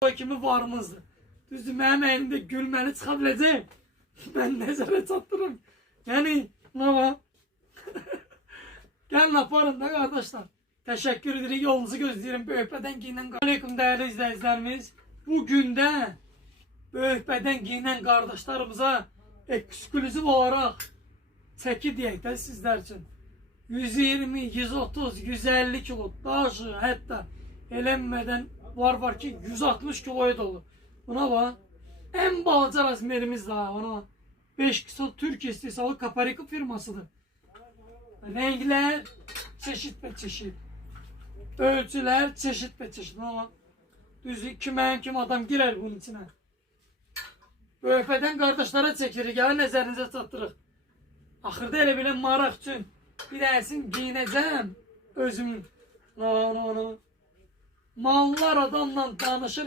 O kimi varımızdır. Düzdür, mənim əlimdə gülməni çıxa biləcək. Mən nəzərə çatdırım. Yəni, nə var? Gəlin aparın da qardaşlar. Təşəkkür edirik, yolunuzu gözləyirəm. Böyükbədən giyinən aleyküm dəyərli izləyicilərimiz. Bugün də böyükbədən giyinən qardaşlarımıza ekskluziv olaraq çəki deyək də sizlər üçün. 120, 130, 150 kilo daşı, hətta eləmədən var ki 160 kiloya dolu. Buna bak. En balaca razmerimiz daha. Ona 5 kilo Türk istihsalı Kapariko firmasıdır. Renkler çeşit ve çeşit. Ölçüler çeşit ve çeşit. Ama düzü kim adam girer bunun içine. Böyükbədən qardaşlara çəkirik. Gəlin nəzərinizə çatdırıq. Axırda elə bilən maraq üçün bir dənəsini giyinəcəm özümün. Mallar adamla danışır.